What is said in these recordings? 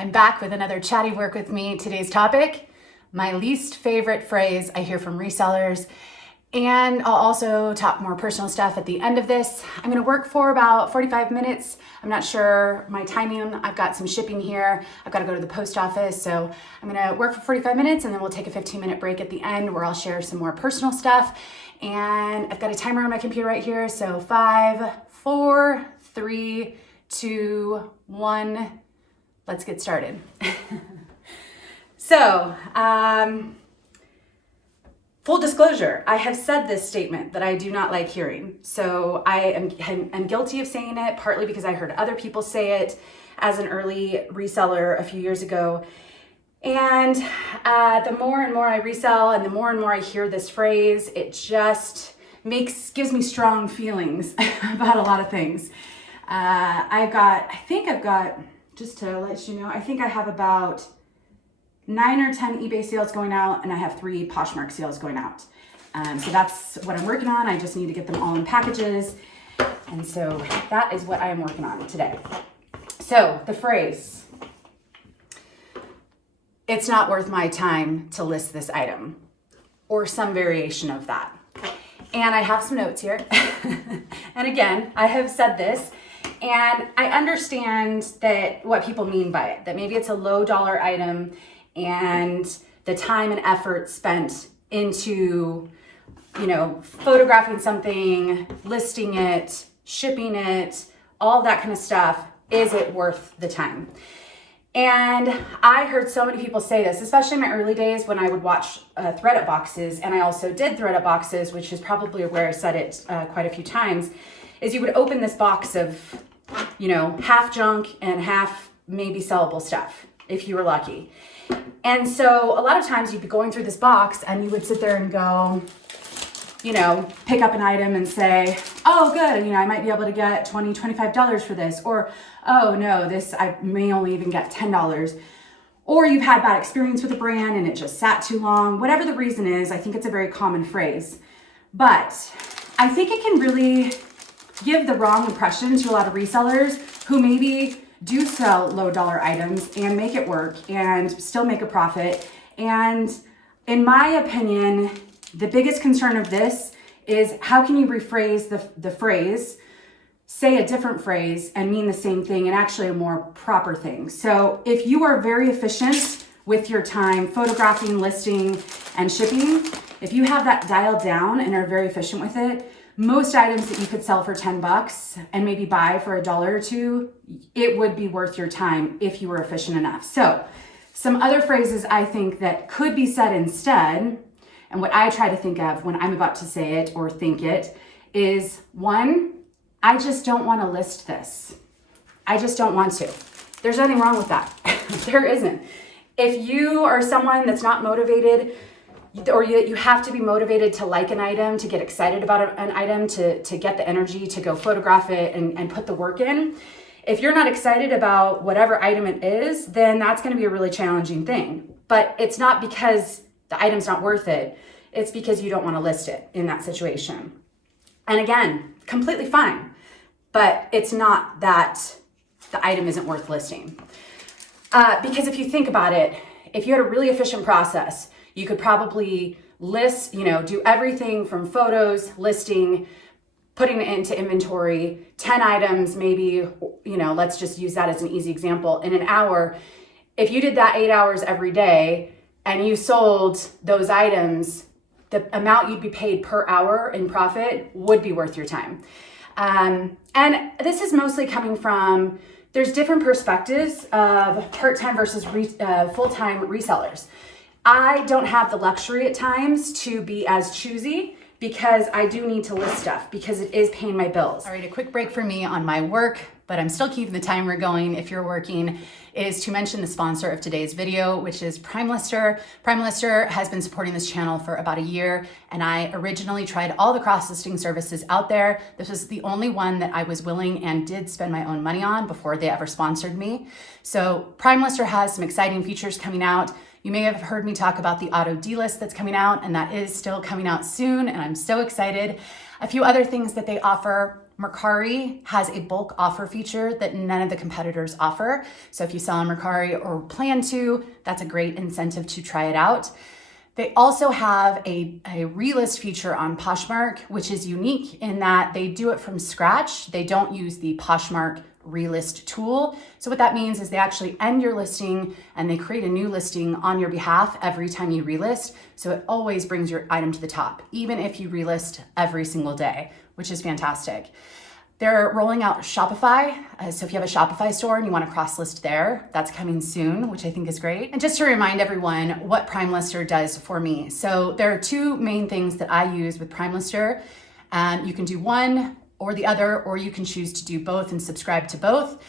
I'm back with another Chatty Work With Me. Today's topic, my least favorite phrase I hear from resellers. And I'll also talk more personal stuff at the end of this. I'm gonna work for about 45 minutes. I'm not sure my timing. I've got some shipping here. I've gotta go to the post office. So I'm gonna work for 45 minutes and then we'll take a 15-minute break at the end where I'll share some more personal stuff. And I've got a timer on my computer right here. So 5, 4, 3, 2, 1. Let's get started. So, full disclosure, I have said this statement that I do not like hearing. So I'm guilty of saying it, partly because I heard other people say it as an early reseller a few years ago. And the more and more I resell and the more I hear this phrase, it just gives me strong feelings about a lot of things. Just to let you know, I think I have about 9 or 10 eBay sales going out, and I have 3 Poshmark sales going out. So that's what I'm working on. I just need to get them all in packages. And so that is what I am working on today. So the phrase, it's not worth my time to list this item, or some variation of that. And I have some notes here. And again, I have said this, and I understand that what people mean by it, that maybe it's a low dollar item and the time and effort spent into, photographing something, listing it, shipping it, all that kind of stuff, is it worth the time? And I heard so many people say this, especially in my early days when I would watch ThredUp boxes, and I also did ThredUp boxes, which is probably where I said it quite a few times, is you would open this box of, half junk and half maybe sellable stuff, if you were lucky. And so a lot of times you'd be going through this box and you would sit there and go, pick up an item and say, oh, good, I might be able to get $20, $25 for this. Or, oh no, this, I may only even get $10. Or you've had bad experience with a brand and it just sat too long. Whatever the reason is, I think it's a very common phrase. But I think it can really give the wrong impression to a lot of resellers who maybe do sell low dollar items and make it work and still make a profit. And in my opinion, the biggest concern of this is how can you rephrase the phrase, say a different phrase and mean the same thing and actually a more proper thing. So if you are very efficient with your time photographing, listing, and shipping, if you have that dialed down and are very efficient with it, most items that you could sell for $10 and maybe buy for $1 or $2, it would be worth your time if you were efficient enough. So some other phrases I think that could be said instead, and what I try to think of when I'm about to say it or think it, is 1, I just don't want to list this. I just don't want to. There's nothing wrong with that. There isn't. If you are someone that's not motivated, or you have to be motivated to like an item, to get excited about an item, to get the energy to go photograph it and put the work in. If you're not excited about whatever item it is, then that's going to be a really challenging thing. But it's not because the item's not worth it. It's because you don't want to list it in that situation. And again, completely fine. But it's not that the item isn't worth listing. Because if you think about it, if you had a really efficient process, you could probably list, do everything from photos, listing, putting it into inventory, 10 items, maybe, let's just use that as an easy example. In an hour, if you did that 8 hours every day and you sold those items, the amount you'd be paid per hour in profit would be worth your time. And this is mostly coming from, there's different perspectives of part-time versus full-time resellers. I don't have the luxury at times to be as choosy because I do need to list stuff because it is paying my bills. All right, a quick break for me on my work, but I'm still keeping the timer going if you're working, is to mention the sponsor of today's video, which is PrimeLister. PrimeLister has been supporting this channel for about a year, and I originally tried all the cross-listing services out there. This was the only one that I was willing and did spend my own money on before they ever sponsored me. So PrimeLister has some exciting features coming out. You may have heard me talk about the auto delist that's coming out, and that is still coming out soon, and I'm so excited. A few other things that they offer: Mercari has a bulk offer feature that none of the competitors offer. So if you sell on Mercari or plan to, that's a great incentive to try it out. They also have a relist feature on Poshmark, which is unique in that they do it from scratch. They don't use the Poshmark relist tool. So what that means is they actually end your listing and they create a new listing on your behalf every time you relist. So it always brings your item to the top, even if you relist every single day, which is fantastic. They're rolling out Shopify. So if you have a Shopify store and you want to cross-list there, that's coming soon, which I think is great. And just to remind everyone what Prime Lister does for me. So there are two main things that I use with Prime Lister. You can do one or the other, or you can choose to do both and subscribe to both.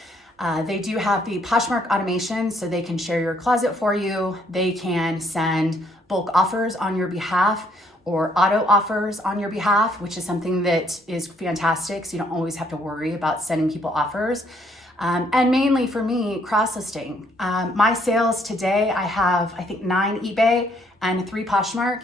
They do have the Poshmark automation, so they can share your closet for you. They can send bulk offers on your behalf or auto offers on your behalf, which is something that is fantastic. So you don't always have to worry about sending people offers. And mainly for me, cross-listing. My sales today, I have, I think 9 eBay and 3 Poshmark.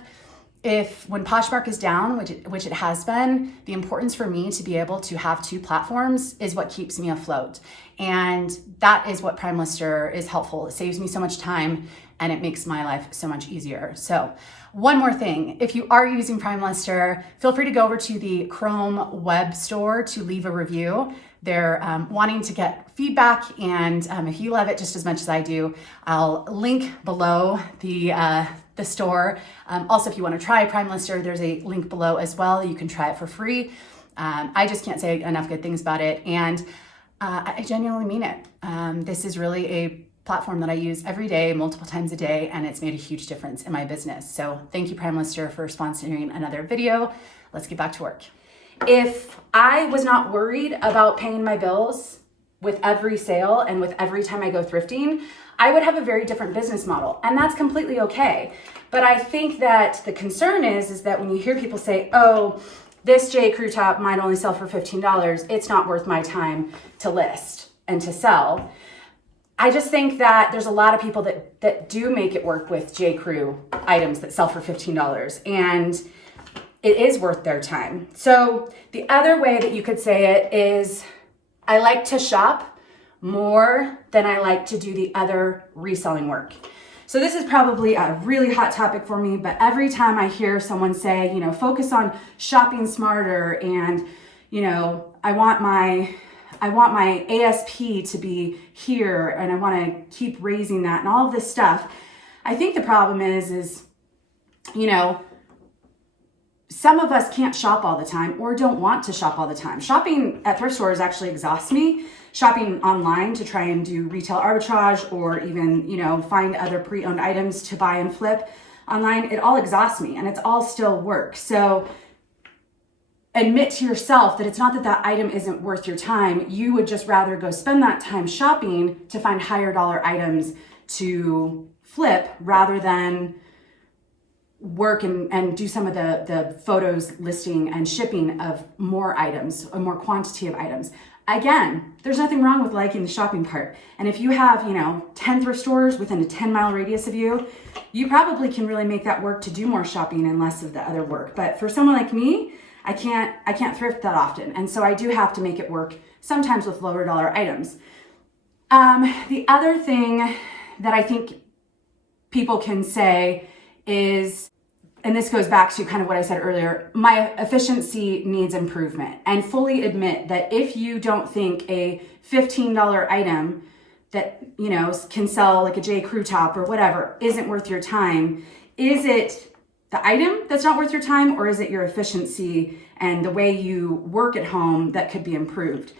When Poshmark is down, which it has been, the importance for me to be able to have 2 platforms is what keeps me afloat. And that is what Prime Lister is helpful. It saves me so much time and it makes my life so much easier. So one more thing, if you are using Prime Lister, feel free to go over to the Chrome web store to leave a review. They're wanting to get feedback, and if you love it just as much as I do, I'll link below the store. Also, if you want to try Prime Lister, there's a link below as well. You can try it for free. I just can't say enough good things about it, and I genuinely mean it. This is really a platform that I use every day, multiple times a day, and it's made a huge difference in my business. So thank you, Prime Lister, for sponsoring another video. Let's get back to work. If I was not worried about paying my bills with every sale and with every time I go thrifting, I would have a very different business model, and that's completely okay. But I think that the concern is that when you hear people say, oh, this J. Crew top might only sell for $15, it's not worth my time to list and to sell. I just think that there's a lot of people that do make it work with J. Crew items that sell for $15, and it is worth their time. So the other way that you could say it is, I like to shop more than I like to do the other reselling work. So this is probably a really hot topic for me, but every time I hear someone say, focus on shopping smarter, and, I want my ASP to be here, and I want to keep raising that and all of this stuff. I think the problem is, some of us can't shop all the time or don't want to shop all the time. Shopping at thrift stores actually exhausts me. Shopping online to try and do retail arbitrage or even, find other pre-owned items to buy and flip online, it all exhausts me and it's all still work. So admit to yourself that it's not that item isn't worth your time. You would just rather go spend that time shopping to find higher dollar items to flip rather than work and do some of the photos, listing, and shipping of more items, a more quantity of items. Again, there's nothing wrong with liking the shopping part. And if you have, 10 thrift stores within a 10-mile radius of you, you probably can really make that work to do more shopping and less of the other work. But for someone like me, I can't thrift that often. And so I do have to make it work sometimes with lower dollar items. The other thing that I think people can say is, and this goes back to kind of what I said earlier, my efficiency needs improvement, and fully admit that if you don't think a $15 item that, can sell like a J. Crew top or whatever isn't worth your time, is it the item that's not worth your time, or is it your efficiency and the way you work at home that could be improved?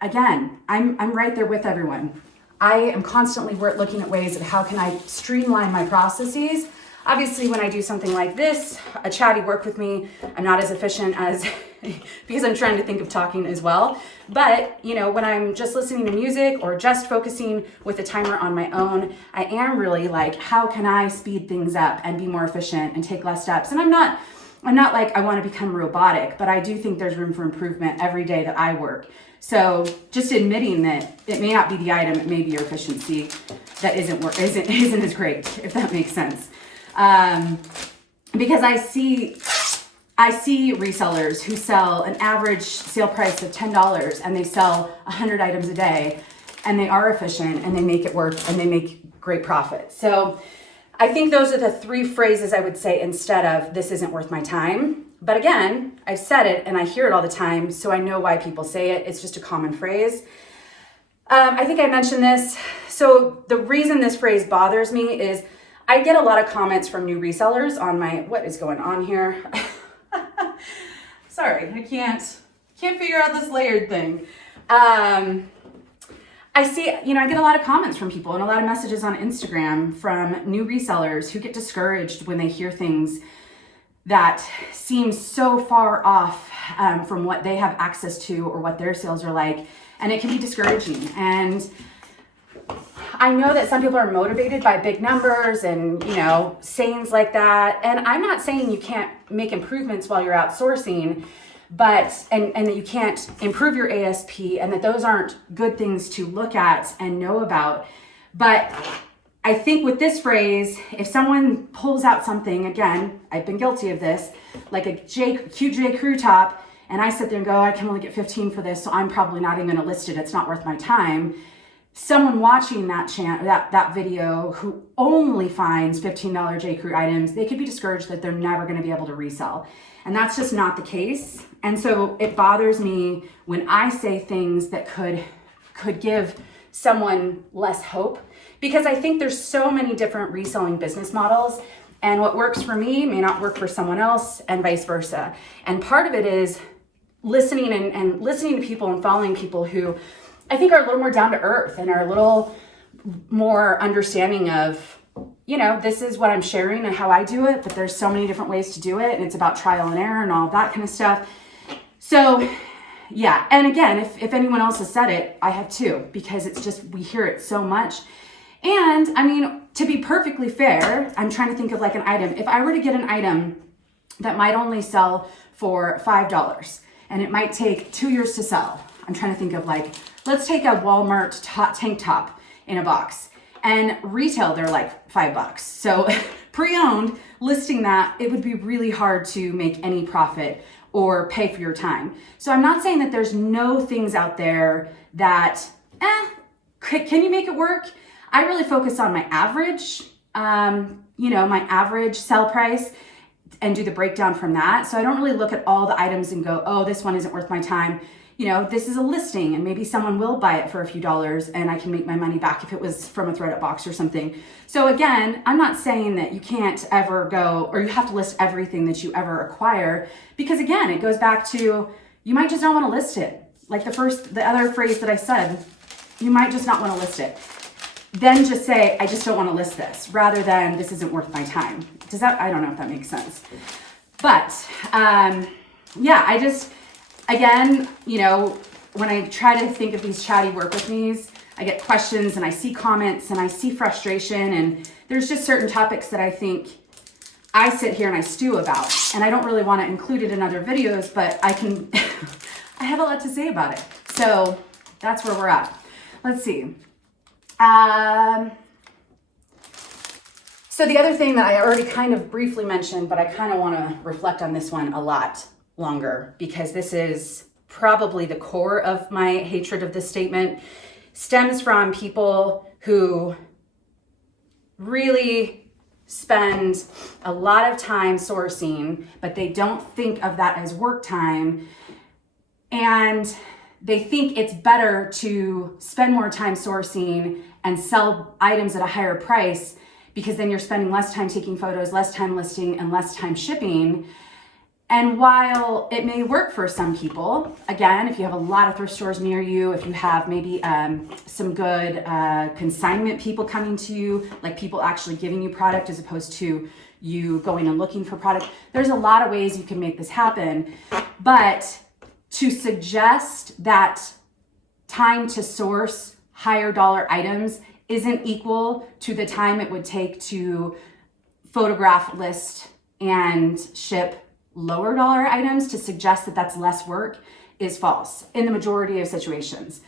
Again, I'm right there with everyone. I am constantly looking at ways of how can I streamline my processes. Obviously, when I do something like this, a Chatty work with me, I'm not as efficient as, because I'm trying to think of talking as well. But, when I'm just listening to music or just focusing with a timer on my own, I am really like, how can I speed things up and be more efficient and take less steps? And I'm not like I want to become robotic, but I do think there's room for improvement every day that I work. So just admitting that it may not be the item, it may be your efficiency that isn't as great, if that makes sense. Because I see I see resellers who sell an average sale price of $10 and they sell 100 items a day, and they are efficient and they make it work and they make great profit. So I think those are the 3 phrases I would say instead of "this isn't worth my time." But again, I've said it and I hear it all the time, so I know why people say it. It's just a common phrase. I think I mentioned this. So the reason this phrase bothers me is I get a lot of comments from new resellers on my, what is going on here? Sorry, I can't figure out this layered thing. I see, I get a lot of comments from people and a lot of messages on Instagram from new resellers who get discouraged when they hear things that seem so far off from what they have access to or what their sales are like. And it can be discouraging. And I know that some people are motivated by big numbers and, sayings like that. And I'm not saying you can't make improvements while you're outsourcing, but, and that you can't improve your ASP and that those aren't good things to look at and know about. But I think with this phrase, if someone pulls out something, again, I've been guilty of this, like a cute J. Crew top, and I sit there and go, I can only get 15 for this, so I'm probably not even gonna list it. It's not worth my time. Someone watching that video who only finds $15 J. Crew items, they could be discouraged that they're never gonna be able to resell. And that's just not the case. And so it bothers me when I say things that could give someone less hope, because I think there's so many different reselling business models, and what works for me may not work for someone else, and vice versa. And part of it is listening and listening to people and following people who I think are a little more down to earth and are a little more understanding of, this is what I'm sharing and how I do it, but there's so many different ways to do it, and it's about trial and error and all that kind of stuff. So yeah, and again, if anyone else has said it, I have too, because it's just, we hear it so much. And I mean, to be perfectly fair, I'm trying to think of like an item. If I were to get an item that might only sell for $5 and it might take 2 years to sell, I'm trying to think of like, let's take a Walmart tank top in a box, and retail they're like $5. So pre-owned, listing that, it would be really hard to make any profit or pay for your time. So I'm not saying that there's no things out there that, can you make it work? I really focus on my average, my average sell price and do the breakdown from that. So I don't really look at all the items and go, oh, this one isn't worth my time. This is a listing and maybe someone will buy it for a few dollars and I can make my money back if it was from a threaded box or something. So again, I'm not saying that you can't ever go, or you have to list everything that you ever acquire, because again, it goes back to, you might just not want to list it. Like the other phrase that I said, you might just not want to list it. Then just say, I just don't want to list this, rather than this isn't worth my time. I don't know if that makes sense. But again, when I try to think of these chatty work with me's, I get questions and I see comments and I see frustration, and there's just certain topics that I think I sit here and I stew about, and I don't really want to include it in other videos, but I can, I have a lot to say about it. So that's where we're at. Let's see. So the other thing that I already kind of briefly mentioned, but I kind of want to reflect on this one a lot longer, because this is probably the core of my hatred of this statement, stems from people who really spend a lot of time sourcing, but they don't think of that as work time. And they think it's better to spend more time sourcing and sell items at a higher price, because then you're spending less time taking photos, less time listing, and less time shipping. And while it may work for some people, again, if you have a lot of thrift stores near you, if you have maybe some good consignment people coming to you, like people actually giving you product as opposed to you going and looking for product, there's a lot of ways you can make this happen. But to suggest that time to source higher dollar items isn't equal to the time it would take to photograph, list, and ship lower dollar items, to suggest that that's less work, is false in the majority of situations.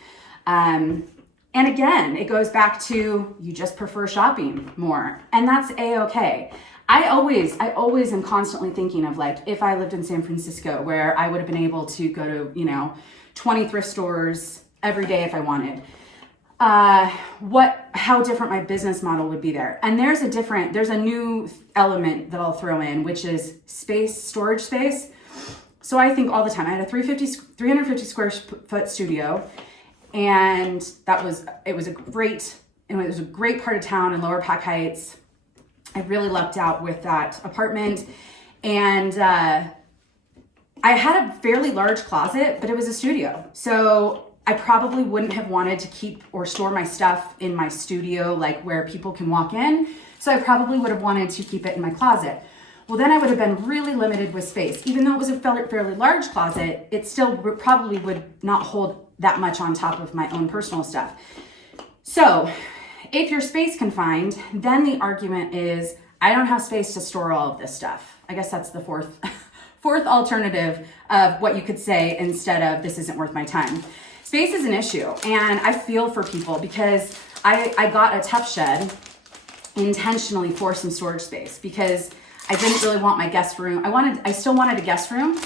And again, it goes back to, you just prefer shopping more, and that's A-okay. I always am constantly thinking of like, if I lived in San Francisco where I would have been able to go to, you know, 20 thrift stores every day if I wanted, how different my business model would be there. And there's a new element that I'll throw in, which is storage space. So I think all the time, I had a 350 square foot studio, and it was a great part of town in Lower Pack Heights. I really lucked out with that apartment, and I had a fairly large closet, but it was a studio. So I probably wouldn't have wanted to keep or store my stuff in my studio, like where people can walk in. So I probably would have wanted to keep it in my closet. Well, then I would have been really limited with space. Even though it was a fairly large closet, it still probably would not hold that much on top of my own personal stuff. So if you're space confined, then the argument is, I don't have space to store all of this stuff. I guess that's the fourth alternative of what you could say instead of this isn't worth my time. Space is an issue, and I feel for people because I got a tough shed intentionally for some storage space because I didn't really want my guest room. I still wanted a guest room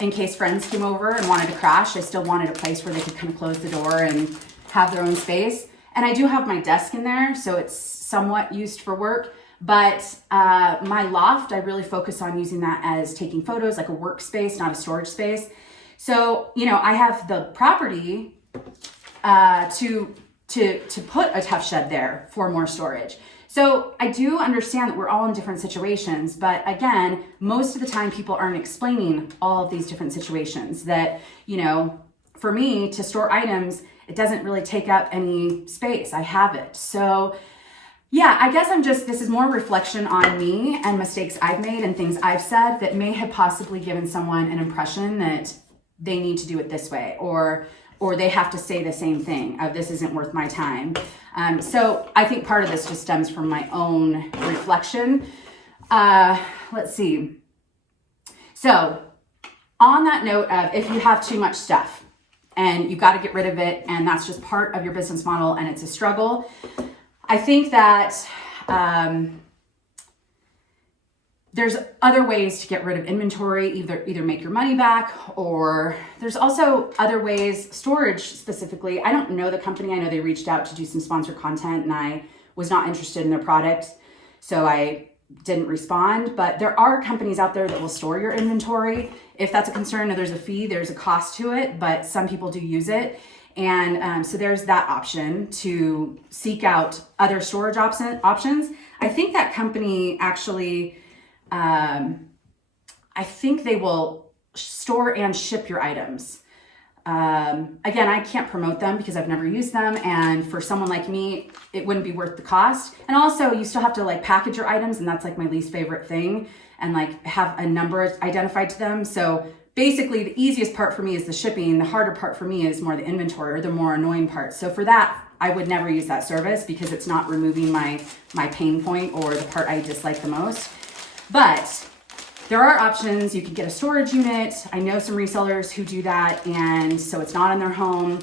in case friends came over and wanted to crash. I still wanted a place where they could kind of close the door and have their own space. And I do have my desk in there, so it's somewhat used for work. But my loft, I really focus on using that as taking photos, like a workspace, not a storage space. So, you know, I have the property to put a tough shed there for more storage. So I do understand that we're all in different situations, but again, most of the time people aren't explaining all of these different situations that, you know, for me to store items, it doesn't really take up any space. I have it. So yeah, I guess this is more reflection on me and mistakes I've made and things I've said that may have possibly given someone an impression that they need to do it this way, or they have to say the same thing of this isn't worth my time. So I think part of this just stems from my own reflection. Let's see. So on that note of if you have too much stuff and you've got to get rid of it, and that's just part of your business model and it's a struggle, I think that there's other ways to get rid of inventory, either make your money back, or there's also other ways, storage specifically. I don't know the company. I know they reached out to do some sponsored content and I was not interested in their product, so I didn't respond. But there are companies out there that will store your inventory. If that's a concern, there's a fee, there's a cost to it, but some people do use it. And so there's that option to seek out other storage options. I think that company actually, I think they will store and ship your items. Again, I can't promote them because I've never used them. And for someone like me, it wouldn't be worth the cost. And also you still have to like package your items, and that's like my least favorite thing, and like have a number identified to them. So basically the easiest part for me is the shipping. The harder part for me is more the inventory, or the more annoying part. So for that, I would never use that service because it's not removing my pain point or the part I dislike the most. But there are options. You can get a storage unit. I know some resellers who do that, and so it's not in their home.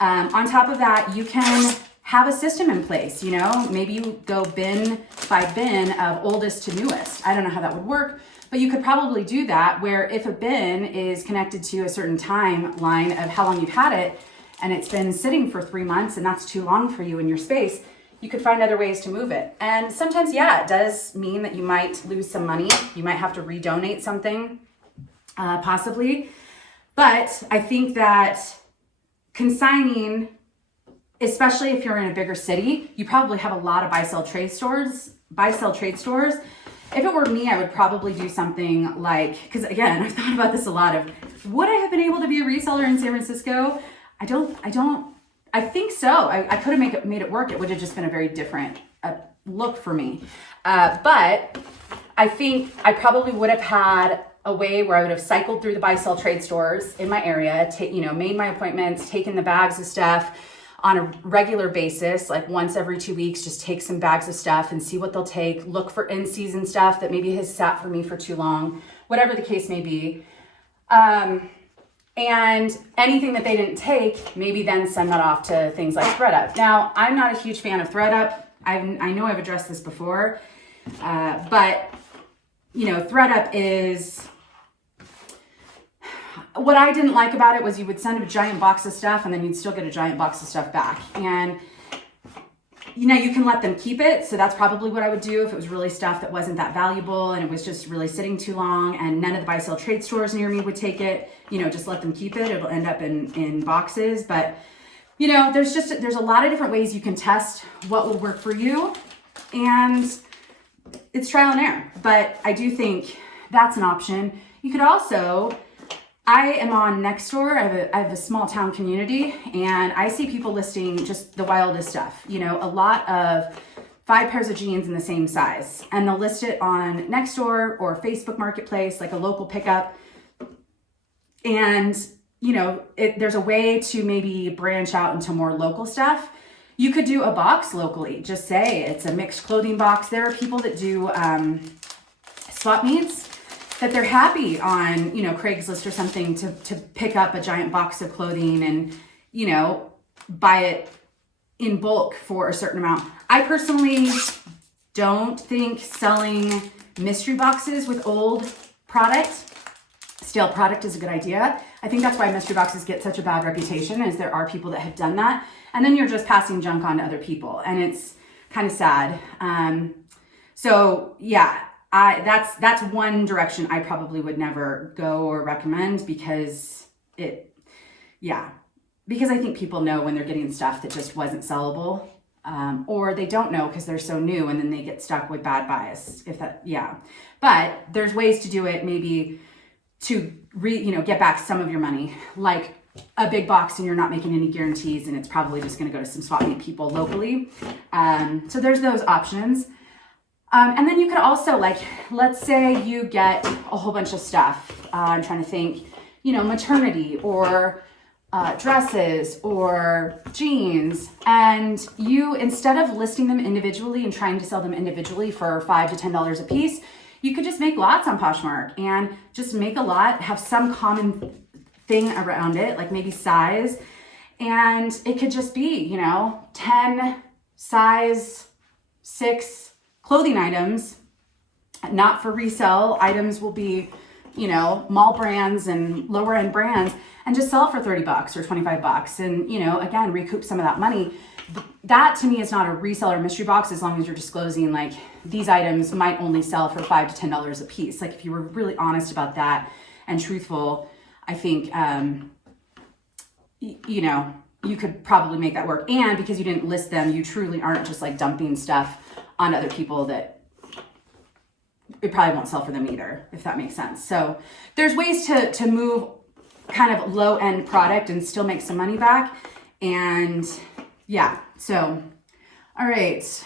On top of that, you can have a system in place. You know, maybe you go bin by bin of oldest to newest. I don't know how that would work, but you could probably do that, where if a bin is connected to a certain timeline of how long you've had it, and it's been sitting for 3 months and that's too long for you in your space, you could find other ways to move it. And sometimes, yeah, it does mean that you might lose some money. You might have to redonate something, possibly. But I think that consigning, especially if you're in a bigger city, you probably have a lot of buy-sell trade stores. If it were me, I would probably do something like, because again, I've thought about this a lot of, would I have been able to be a reseller in San Francisco? I think so. I could have made it work. It would have just been a very different look for me. But I think I probably would have had a way where I would have cycled through the buy-sell trade stores in my area, made my appointments, taken the bags of stuff on a regular basis, like once every 2 weeks, just take some bags of stuff and see what they'll take, look for in-season stuff that maybe has sat for me for too long, whatever the case may be. And anything that they didn't take, maybe then send that off to things like ThreadUp. Now, I'm not a huge fan of ThreadUp. I know I've addressed this before, but you know, ThreadUp is, what I didn't like about it was you would send a giant box of stuff and then you'd still get a giant box of stuff back. And, you know, you can let them keep it. So that's probably what I would do if it was really stuff that wasn't that valuable and it was just really sitting too long and none of the buy sell trade stores near me would take it. You know, just let them keep it. It'll end up in boxes. But, you know, there's a lot of different ways you can test what will work for you. And it's trial and error. But I do think that's an option. You could also, I am on Nextdoor. I have a small town community and I see people listing just the wildest stuff. You know, a lot of 5 pairs of jeans in the same size, and they'll list it on Nextdoor or Facebook Marketplace, like a local pickup. And, you know, there's a way to maybe branch out into more local stuff. You could do a box locally. Just say it's a mixed clothing box. There are people that do swap meets that they're happy on, you know, Craigslist or something to pick up a giant box of clothing and, you know, buy it in bulk for a certain amount. I personally don't think selling mystery boxes with old product, stale product, is a good idea. I think that's why mystery boxes get such a bad reputation, is there are people that have done that. And then you're just passing junk on to other people and it's kind of sad. So yeah, that's one direction I probably would never go or recommend because because I think people know when they're getting stuff that just wasn't sellable, or they don't know because they're so new and then they get stuck with bad bias. But there's ways to do it, maybe to get back some of your money, like a big box and you're not making any guarantees and it's probably just going to go to some swap meet people locally. So there's those options. And then you could also, like, let's say you get a whole bunch of stuff. I'm trying to think, you know, maternity or dresses or jeans. And you, instead of listing them individually and trying to sell them individually for $5 to $10 a piece, you could just make lots on Poshmark and just make a lot, have some common thing around it, like maybe size. And it could just be, you know, 10 size 6 clothing items, not for resale. Items will be, you know, mall brands and lower end brands, and just sell for $30 or $25 and, you know, again, recoup some of that money. That to me is not a reseller mystery box, as long as you're disclosing like these items might only sell for $5 to $10 a piece. Like if you were really honest about that and truthful, I think, you know, you could probably make that work. And because you didn't list them, you truly aren't just like dumping stuff on other people that it probably won't sell for them either, if that makes sense. So there's ways to move kind of low end product and still make some money back. And yeah, so, all right.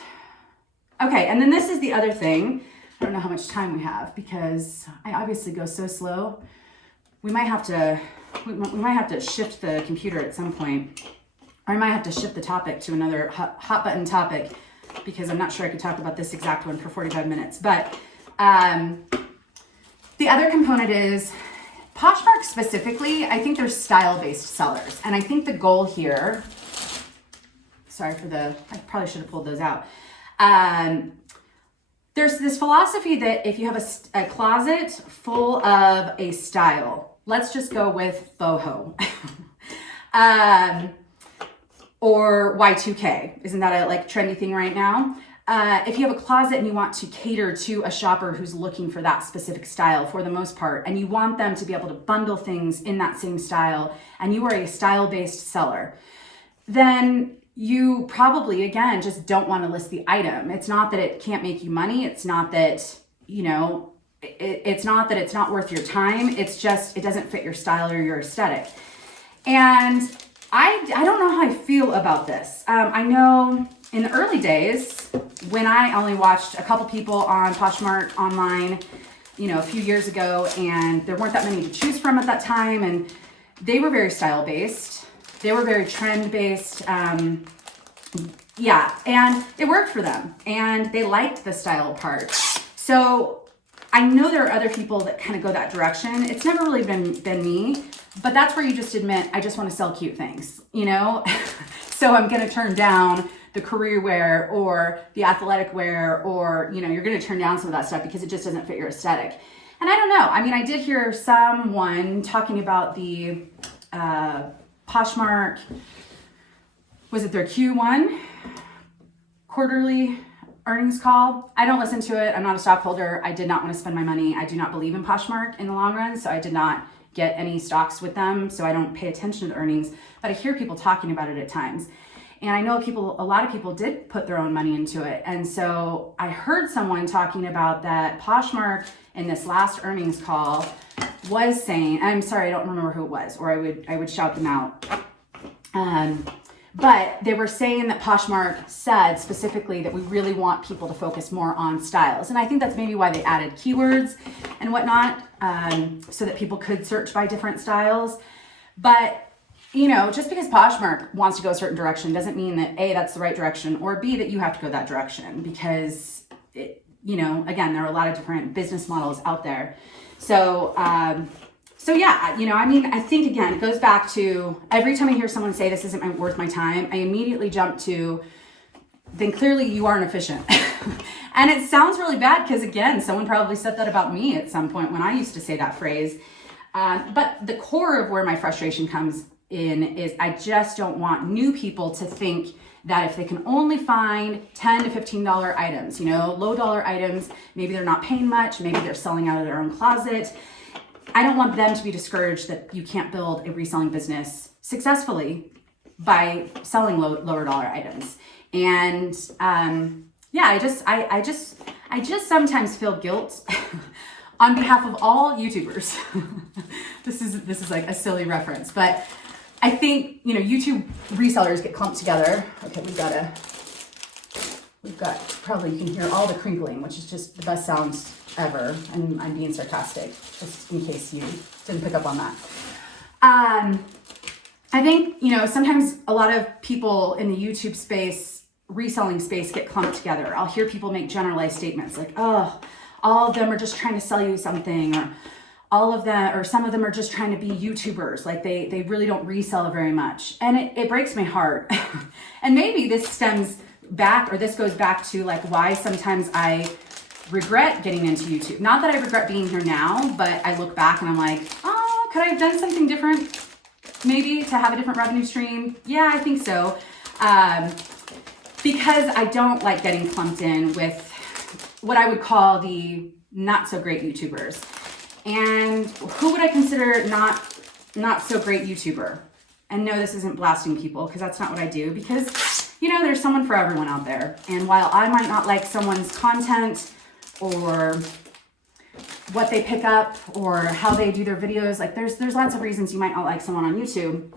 Okay, and then this is the other thing. I don't know how much time we have because I obviously go so slow. We might have to shift the computer at some point, or I might have to shift the topic to another hot button topic, because I'm not sure I could talk about this exact one for 45 minutes. But the other component is Poshmark specifically. I think they're style-based sellers. And I think the goal here, I probably should have pulled those out. There's this philosophy that if you have a closet full of a style, let's just go with boho. Or Y2K. Isn't that a like trendy thing right now? If you have a closet and you want to cater to a shopper who's looking for that specific style for the most part, and you want them to be able to bundle things in that same style, and you are a style-based seller, then you probably, again, just don't want to list the item. It's not that it can't make you money. It's not that, you know, it's not that it's not worth your time. It's just, it doesn't fit your style or your aesthetic. And I don't know how I feel about this. I know in the early days when I only watched a couple people on Poshmark online, you know, a few years ago, and there weren't that many to choose from at that time. And they were very style based. They were very trend based. Yeah. And it worked for them and they liked the style part. So I know there are other people that kind of go that direction. It's never really been me, but that's where you just admit, I just want to sell cute things, you know? So I'm going to turn down the career wear or the athletic wear, or, you know, you're going to turn down some of that stuff because it just doesn't fit your aesthetic. And I don't know. I mean, I did hear someone talking about the Poshmark, was it their Q1 quarterly earnings call? I don't listen to it. I'm not a stockholder. I did not want to spend my money. I do not believe in Poshmark in the long run, so I did not get any stocks with them, so I don't pay attention to earnings, but I hear people talking about it at times. And I know a lot of people did put their own money into it. And so I heard someone talking about that Poshmark in this last earnings call was saying, I'm sorry, I don't remember who it was, or I would shout them out. But they were saying that Poshmark said specifically that we really want people to focus more on styles. And I think that's maybe why they added keywords and whatnot, so that people could search by different styles. But, you know, just because Poshmark wants to go a certain direction doesn't mean that A, that's the right direction, or B, that you have to go that direction, because, you know, again, there are a lot of different business models out there. So yeah, you know, I mean, I think, again, it goes back to every time I hear someone say this isn't worth my time, I immediately jump to, then clearly you aren't efficient. And it sounds really bad because, again, someone probably said that about me at some point when I used to say that phrase. But the core of where my frustration comes in is I just don't want new people to think that if they can only find $10 to $15 items, you know, low dollar items, maybe they're not paying much, maybe they're selling out of their own closet. I don't want them to be discouraged that you can't build a reselling business successfully by selling lower dollar items. And yeah, I just sometimes feel guilt on behalf of all YouTubers. This is like a silly reference, but I think, you know, YouTube resellers get clumped together. Okay, we've got, probably you can hear all the crinkling, which is just the best sounds ever. And I'm being sarcastic, just in case you didn't pick up on that. I think, you know, sometimes a lot of people in the YouTube space, reselling space, get clumped together. I'll hear people make generalized statements like, oh, all of them are just trying to sell you something, or all of them, or some of them are just trying to be YouTubers. Like they really don't resell very much. And it breaks my heart. And maybe this stems back, or this goes back to like why sometimes I regret getting into YouTube. Not that I regret being here now, but I look back and I'm like, oh, could I have done something different? Maybe to have a different revenue stream? Yeah, I think so. Because I don't like getting clumped in with what I would call the not so great YouTubers. And who would I consider not so great YouTuber? And no, this isn't blasting people, because that's not what I do, because, you know, there's someone for everyone out there. And while I might not like someone's content or what they pick up or how they do their videos, like there's lots of reasons you might not like someone on YouTube.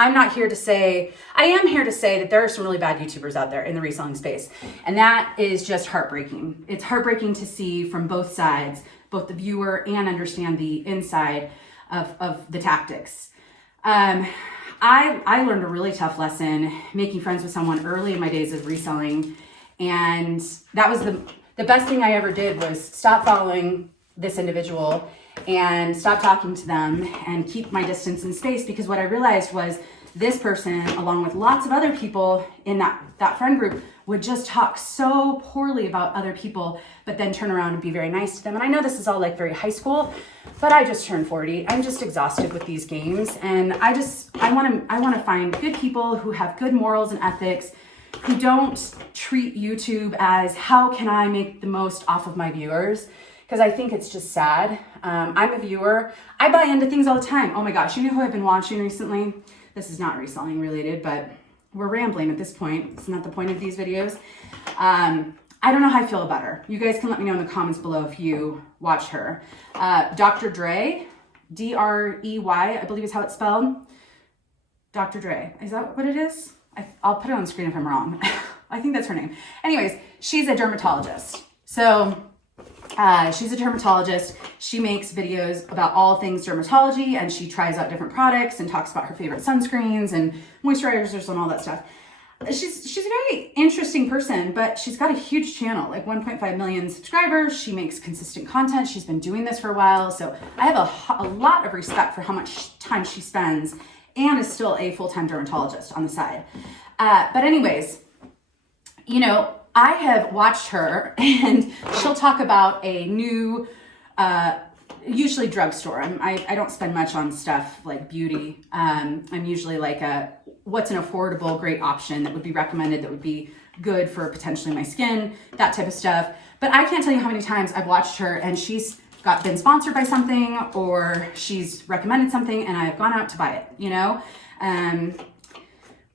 I'm here to say, I am here to say that there are some really bad YouTubers out there in the reselling space. And that is just heartbreaking. It's heartbreaking to see from both sides, both the viewer and understand the inside of the tactics. I learned a really tough lesson making friends with someone early in my days of reselling. And that was the best thing I ever did, was stop following this individual and stop talking to them and keep my distance and space, because what I realized was this person, along with lots of other people in that friend group, would just talk so poorly about other people, but then turn around and be very nice to them. And I know this is all like very high school, but I just turned 40. I'm just exhausted with these games. And I want to find good people who have good morals and ethics, who don't treat YouTube as how can I make the most off of my viewers. Because I think it's just sad. I'm a viewer. I buy into things all the time. Oh my gosh, you know who I've been watching recently? This is not reselling related, but we're rambling at this point. It's not the point of these videos. I don't know how I feel about her. You guys can let me know in the comments below if you watched her. Dr. Dre, D-R-E-Y, I believe is how it's spelled. Dr. Dre, is that what it is? I'll put it on the screen if I'm wrong. I think that's her name. Anyways, she's a dermatologist. So she's a dermatologist. She makes videos about all things dermatology, and she tries out different products and talks about her favorite sunscreens and moisturizers and all that stuff. She's a very interesting person, but she's got a huge channel, like 1.5 million subscribers. She makes consistent content. She's been doing this for a while. So I have a lot of respect for how much time she spends and is still a full-time dermatologist on the side. But anyways, you know, I have watched her and she'll talk about a new, usually drugstore. I don't spend much on stuff like beauty. I'm usually like what's an affordable, great option that would be recommended, that would be good for potentially my skin, that type of stuff. But I can't tell you how many times I've watched her and she's been sponsored by something, or she's recommended something and I've gone out to buy it, you know?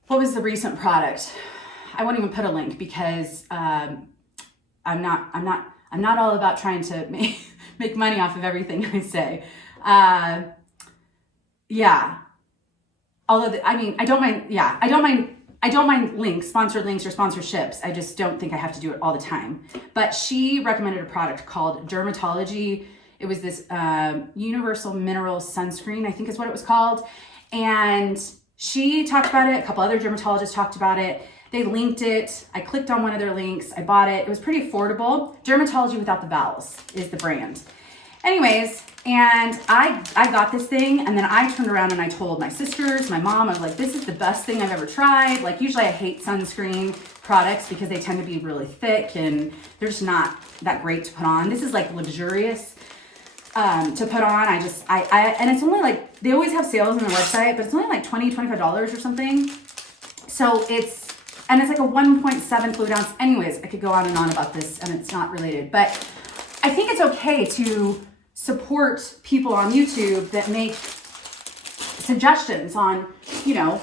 What was the recent product? I won't even put a link because I'm not all about trying to make money off of everything I say. Yeah. Although I don't mind links, sponsored links or sponsorships. I just don't think I have to do it all the time. But she recommended a product called Dermatology. It was this Universal Mineral Sunscreen, I think is what it was called. And she talked about it. A couple other dermatologists talked about it. They linked it. I clicked on one of their links. I bought it. It was pretty affordable. Dermatology Without the Vowels is the brand. Anyways, and I got this thing, and then I turned around and I told my sisters, my mom, I was like, this is the best thing I've ever tried. Like, usually I hate sunscreen products because they tend to be really thick and they're just not that great to put on. This is like luxurious to put on. And it's only like, they always have sales on their website, but it's only like $20, $25 or something. So it's like a 1.7 fluid ounce. Anyways, I could go on and on about this and it's not related, but I think it's okay to support people on YouTube that make suggestions on, you know,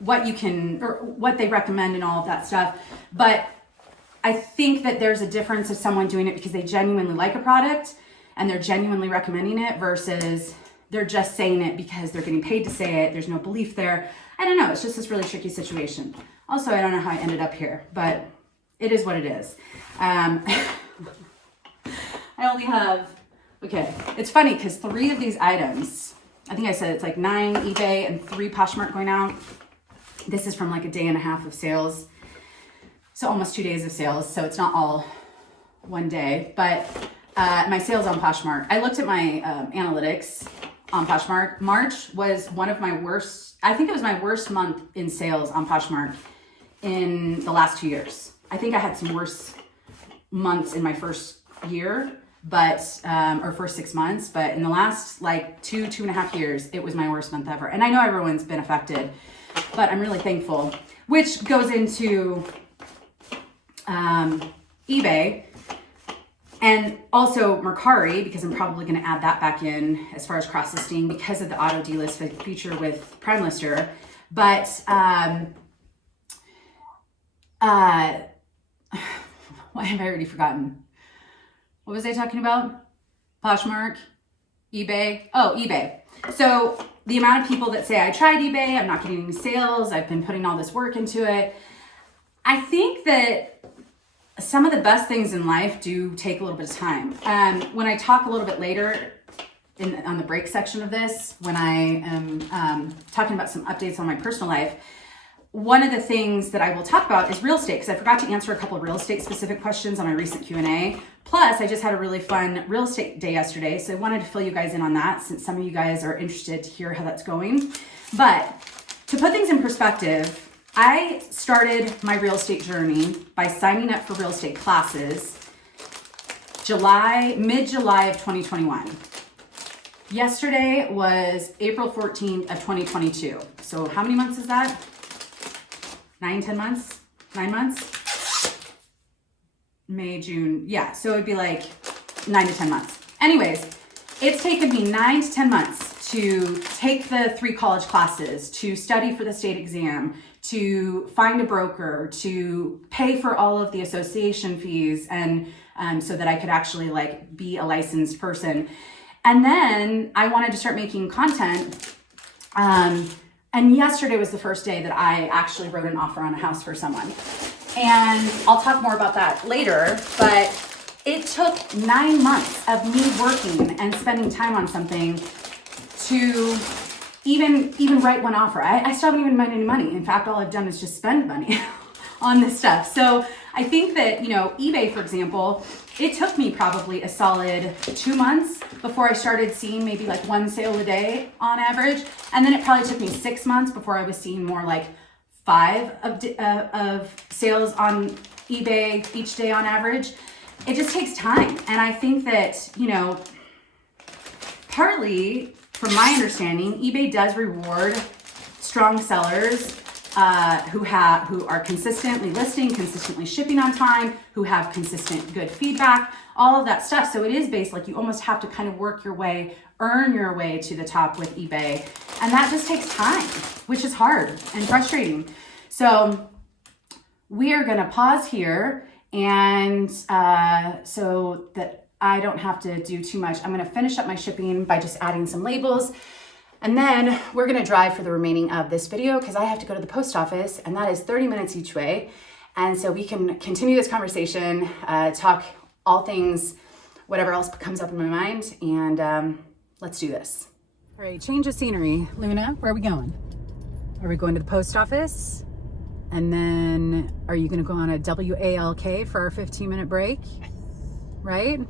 what you can, or what they recommend and all of that stuff. But I think that there's a difference of someone doing it because they genuinely like a product and they're genuinely recommending it versus they're just saying it because they're getting paid to say it. There's no belief there. I don't know. It's just this really tricky situation. Also, I don't know how I ended up here, but it is what it is. I only have, okay, it's funny because 3 of these items, I think I said it's like 9 eBay and 3 Poshmark going out. This is from like a day and a half of sales. So almost 2 days of sales. So it's not all one day, but my sales on Poshmark, I looked at my analytics on Poshmark. March was one of my worst, I think it was my worst month in sales on Poshmark in the last 2 years. I think I had some worse months in my first year, but, or first 6 months, but in the last like 2.5 years, it was my worst month ever. And I know everyone's been affected, but I'm really thankful, which goes into eBay and also Mercari, because I'm probably going to add that back in as far as cross-listing because of the auto delist feature with Prime Lister. But why have I already forgotten? What was I talking about? Poshmark, eBay. Oh, eBay. So the amount of people that say, I tried eBay, I'm not getting any sales, I've been putting all this work into it. I think that some of the best things in life do take a little bit of time. When I talk a little bit later on the break section of this, when I am talking about some updates on my personal life, one of the things that I will talk about is real estate, because I forgot to answer a couple of real estate specific questions on my recent Q&A. Plus, I just had a really fun real estate day yesterday, so I wanted to fill you guys in on that since some of you guys are interested to hear how that's going. But to put things in perspective, I started my real estate journey by signing up for real estate classes mid-July of 2021. Yesterday was April 14th of 2022. So how many months is that? 10 months? 9 months? May, June. Yeah, so it'd be like 9 to 10 months. Anyways, it's taken me 9 to 10 months to take the 3 college classes, to study for the state exam, to find a broker, to pay for all of the association fees, and so that I could actually like be a licensed person. And then I wanted to start making content. And yesterday was the first day that I actually wrote an offer on a house for someone. And I'll talk more about that later, but it took 9 months of me working and spending time on something to even write one offer. I still haven't even made any money. In fact, all I've done is just spend money on this stuff. So I think that, you know, eBay, for example, it took me probably a solid 2 months before I started seeing maybe like 1 sale a day on average. And then it probably took me 6 months before I was seeing more like 5 of sales on eBay each day on average. It just takes time. And I think that, you know, partly from my understanding, eBay does reward strong sellers who are consistently listing, consistently shipping on time, who have consistent good feedback, all of that stuff. So it is based, like, you almost have to kind of work your way, earn your way to the top with eBay. And that just takes time, which is hard and frustrating. So we are gonna pause here, and so that I don't have to do too much, I'm gonna finish up my shipping by just adding some labels. And then we're gonna drive for the remaining of this video because I have to go to the post office, and that is 30 minutes each way. And so we can continue this conversation, talk all things, whatever else comes up in my mind, and let's do this. All right, change of scenery. Luna, where are we going? Are we going to the post office? And then are you gonna go on a WALK for our 15-minute break? Right?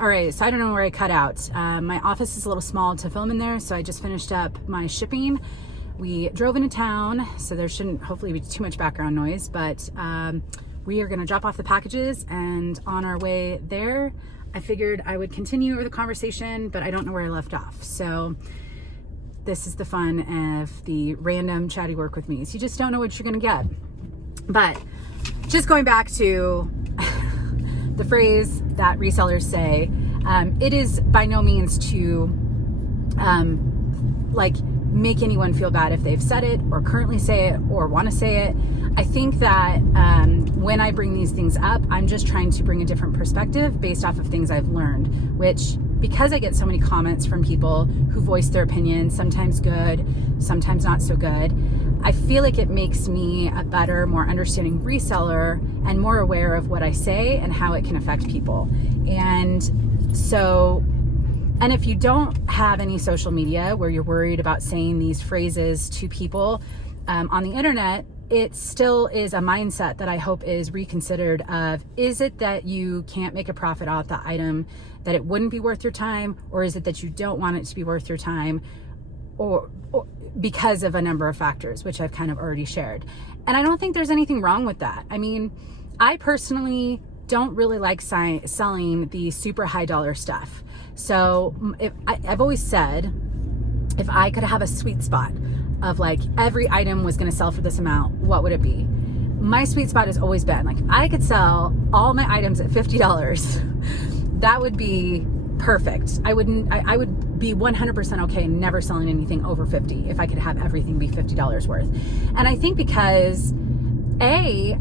All right, so I don't know where I cut out. My office is a little small to film in there, so I just finished up my shipping. We drove into town, so there shouldn't hopefully be too much background noise, but we are gonna drop off the packages, and on our way there, I figured I would continue the conversation, but I don't know where I left off. So this is the fun of the random chatty work with me. So you just don't know what you're gonna get. But just going back to the phrase that resellers say, it is by no means to like make anyone feel bad if they've said it or currently say it or want to say it. I think that when I bring these things up, I'm just trying to bring a different perspective based off of things I've learned, which, because I get so many comments from people who voice their opinions, sometimes good, sometimes not so good, I feel like it makes me a better, more understanding reseller and more aware of what I say and how it can affect people. And so, and if you don't have any social media where you're worried about saying these phrases to people on the internet, it still is a mindset that I hope is reconsidered of, is it that you can't make a profit off the item, that it wouldn't be worth your time, or is it that you don't want it to be worth your time, or because of a number of factors, which I've kind of already shared. And I don't think there's anything wrong with that. I mean, I personally don't really like selling the super high dollar stuff. So I've always said, if I could have a sweet spot of like every item was going to sell for this amount, what would it be? My sweet spot has always been like, I could sell all my items at $50. That would be perfect. I would be 100% okay never selling anything over 50 if I could have everything be $50 worth. And I think because I'm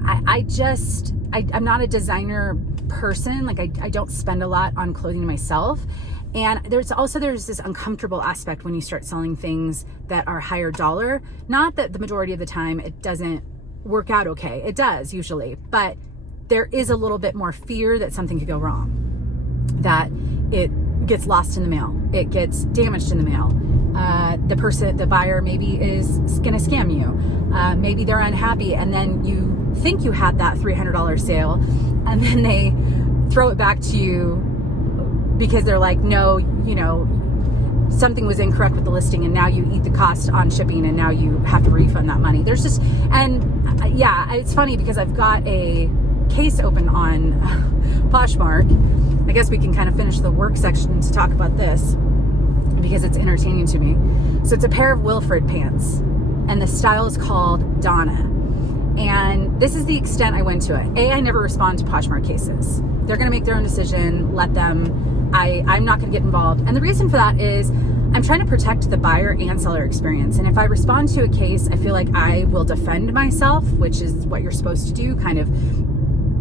not a designer person. Like I don't spend a lot on clothing myself. And there's this uncomfortable aspect when you start selling things that are higher dollar. Not that the majority of the time it doesn't work out okay. It does usually, but there is a little bit more fear that something could go wrong, that it gets lost in the mail, it gets damaged in the mail. The buyer maybe is gonna scam you. Maybe they're unhappy, and then you think you had that $300 sale, and then they throw it back to you because they're like, no, you know, something was incorrect with the listing, and now you eat the cost on shipping, and now you have to refund that money. There's just, and yeah, it's funny because I've got a case open on Poshmark. I guess we can kind of finish the work section to talk about this because it's entertaining to me. So it's a pair of Wilfred pants, and the style is called Donna. And this is the extent I went to it. I never respond to Poshmark cases. They're gonna make their own decision, let them. I'm not gonna get involved. And the reason for that is I'm trying to protect the buyer and seller experience. And if I respond to a case, I feel like I will defend myself, which is what you're supposed to do, kind of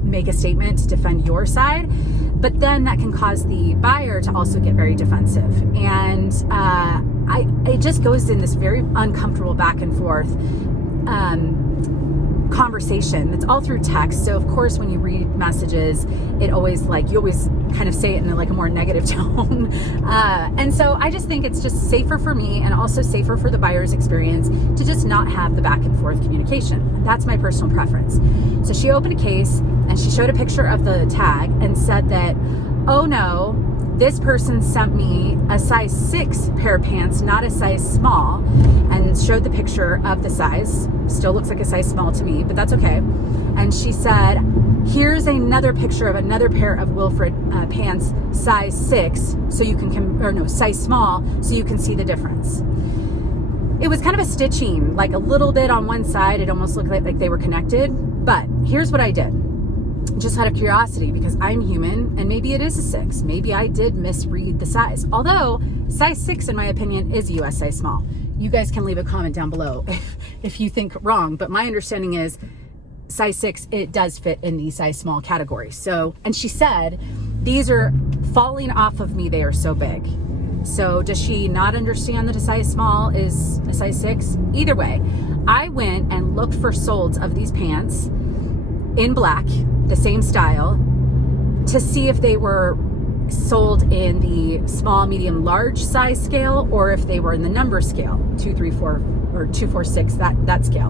make a statement to defend your side. But then that can cause the buyer to also get very defensive. And it just goes in this very uncomfortable back and forth conversation conversation. It's all through text. So of course, when you read messages, it always you always kind of say it in like a more negative tone. And so I just think it's just safer for me and also safer for the buyer's experience to just not have the back and forth communication. That's my personal preference. So she opened a case and she showed a picture of the tag and said that, oh no, this person sent me a size 6 pair of pants, not a size small, and showed the picture of the size. Still looks like a size small to me, but that's okay. And she said, here's another picture of another pair of Wilfred pants, size 6, so you can, size small, so you can see the difference. It was kind of a stitching, like a little bit on one side. It almost looked like they were connected. But here's what I did. Just out of curiosity, because I'm human and maybe it is a 6. Maybe I did misread the size. Although size 6, in my opinion, is a US size small. You guys can leave a comment down below if you think wrong. But my understanding is size 6, it does fit in the size small category. So, and she said, these are falling off of me. They are so big. So does she not understand that a size small is a size 6? Either way, I went and looked for solds of these pants in black, the same style, to see if they were sold in the small, medium, large size scale, or if they were in the number scale, 2, 3, 4, or 2, 4, 6, that scale.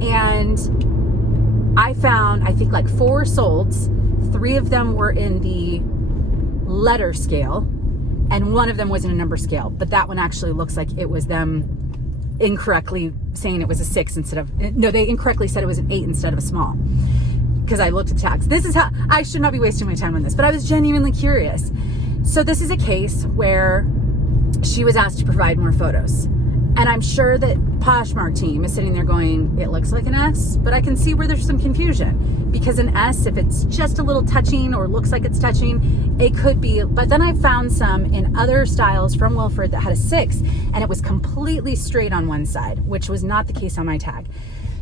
And I found, I think, like 4 solds. 3 of them were in the letter scale, and 1 of them was in a number scale. But that one actually looks like it was them incorrectly saying it was a 6 instead of, no, they incorrectly said it was an 8 instead of a small. Because I looked at tags. This is how, I should not be wasting my time on this, but I was genuinely curious. So this is a case where she was asked to provide more photos. And I'm sure that Poshmark team is sitting there going, it looks like an S, but I can see where there's some confusion. Because an S, if it's just a little touching or looks like it's touching, it could be. But then I found some in other styles from Wilfred that had a 6, and it was completely straight on one side, which was not the case on my tag.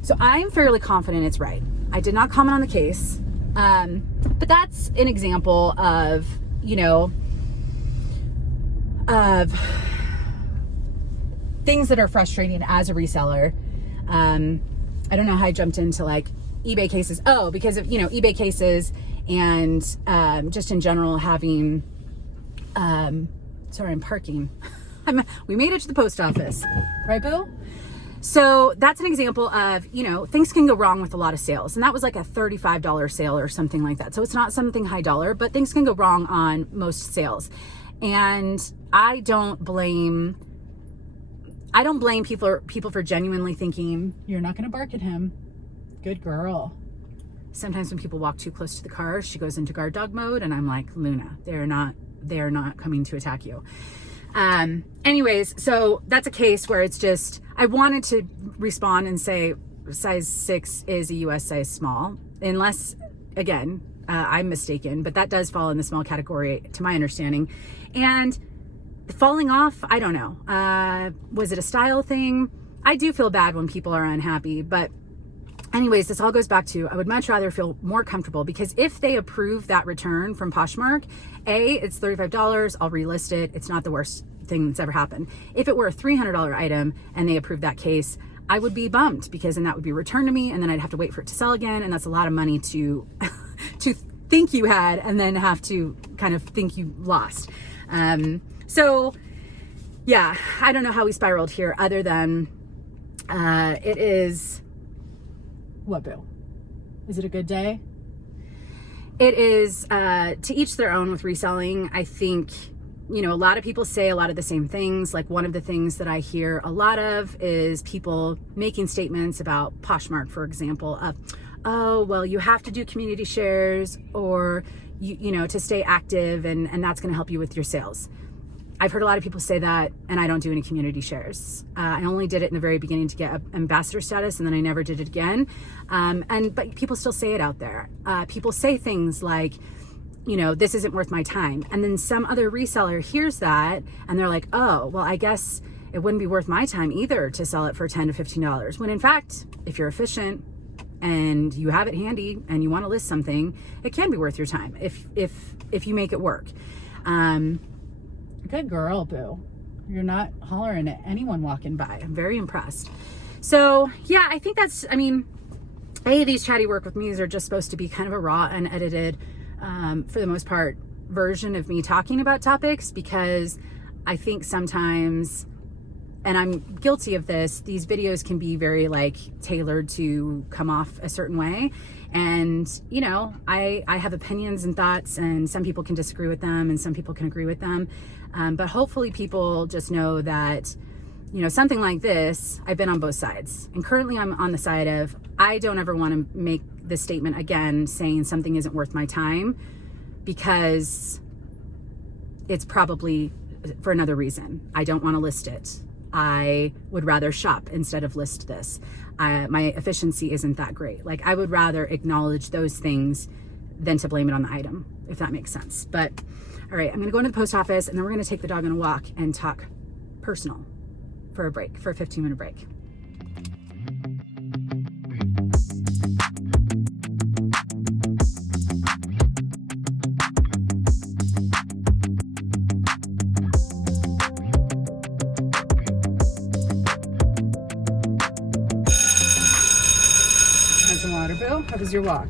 So I'm fairly confident it's right. I did not comment on the case, but that's an example of, of things that are frustrating as a reseller. I don't know how I jumped into like eBay cases. Oh, because of, eBay cases and just in general having, sorry, I'm parking. We made it to the post office, right, Boo? So that's an example of, things can go wrong with a lot of sales. And that was like a $35 sale or something like that. So it's not something high dollar, but things can go wrong on most sales. And I don't blame people for genuinely thinking, you're not going to bark at him. Good girl. Sometimes when people walk too close to the car, she goes into guard dog mode. And I'm like, Luna, they are not coming to attack you. Anyways, so that's a case where it's just, I wanted to respond and say size 6 is a US size small, unless, again, I'm mistaken, but that does fall in the small category to my understanding. And falling off, I don't know. Was it a style thing? I do feel bad when people are unhappy, but anyways, this all goes back to, I would much rather feel more comfortable, because if they approve that return from Poshmark, it's $35, I'll relist it. It's not the worst thing that's ever happened. If it were a $300 item and they approved that case, I would be bummed, because then that would be returned to me and then I'd have to wait for it to sell again. And that's a lot of money to, to think you had and then have to kind of think you lost. So yeah, I don't know how we spiraled here other than, it is, what, Boo? Is it a good day? It is, to each their own with reselling. I think, a lot of people say a lot of the same things. Like one of the things that I hear a lot of is people making statements about Poshmark, for example, of, oh, well, you have to do community shares or, to stay active and that's going to help you with your sales. I've heard a lot of people say that, and I don't do any community shares. I only did it in the very beginning to get ambassador status, and then I never did it again. But people still say it out there. People say things like, this isn't worth my time. And then some other reseller hears that, and they're like, oh, well, I guess it wouldn't be worth my time either to sell it for $10 to $15. When in fact, if you're efficient and you have it handy and you want to list something, it can be worth your time if you make it work. Good girl, Boo. You're not hollering at anyone walking by. I'm very impressed. So yeah, I think that's, these Chatty Work With Me's are just supposed to be kind of a raw, unedited, for the most part, version of me talking about topics, because I think sometimes, and I'm guilty of this, these videos can be very like tailored to come off a certain way. And, you know, I have opinions and thoughts, and some people can disagree with them and some people can agree with them. But hopefully people just know that, you know, something like this, I've been on both sides. And currently I'm on the side of, I don't ever want to make this statement again saying something isn't worth my time, because it's probably for another reason. I don't want to list it. I would rather shop instead of list this. My efficiency isn't that great. Like, I would rather acknowledge those things than to blame it on the item, if that makes sense. But all right, I'm gonna go into the post office, and then we're gonna take the dog on a walk and talk personal for a break, for a 15-minute break. Some water, Boo. How was your walk?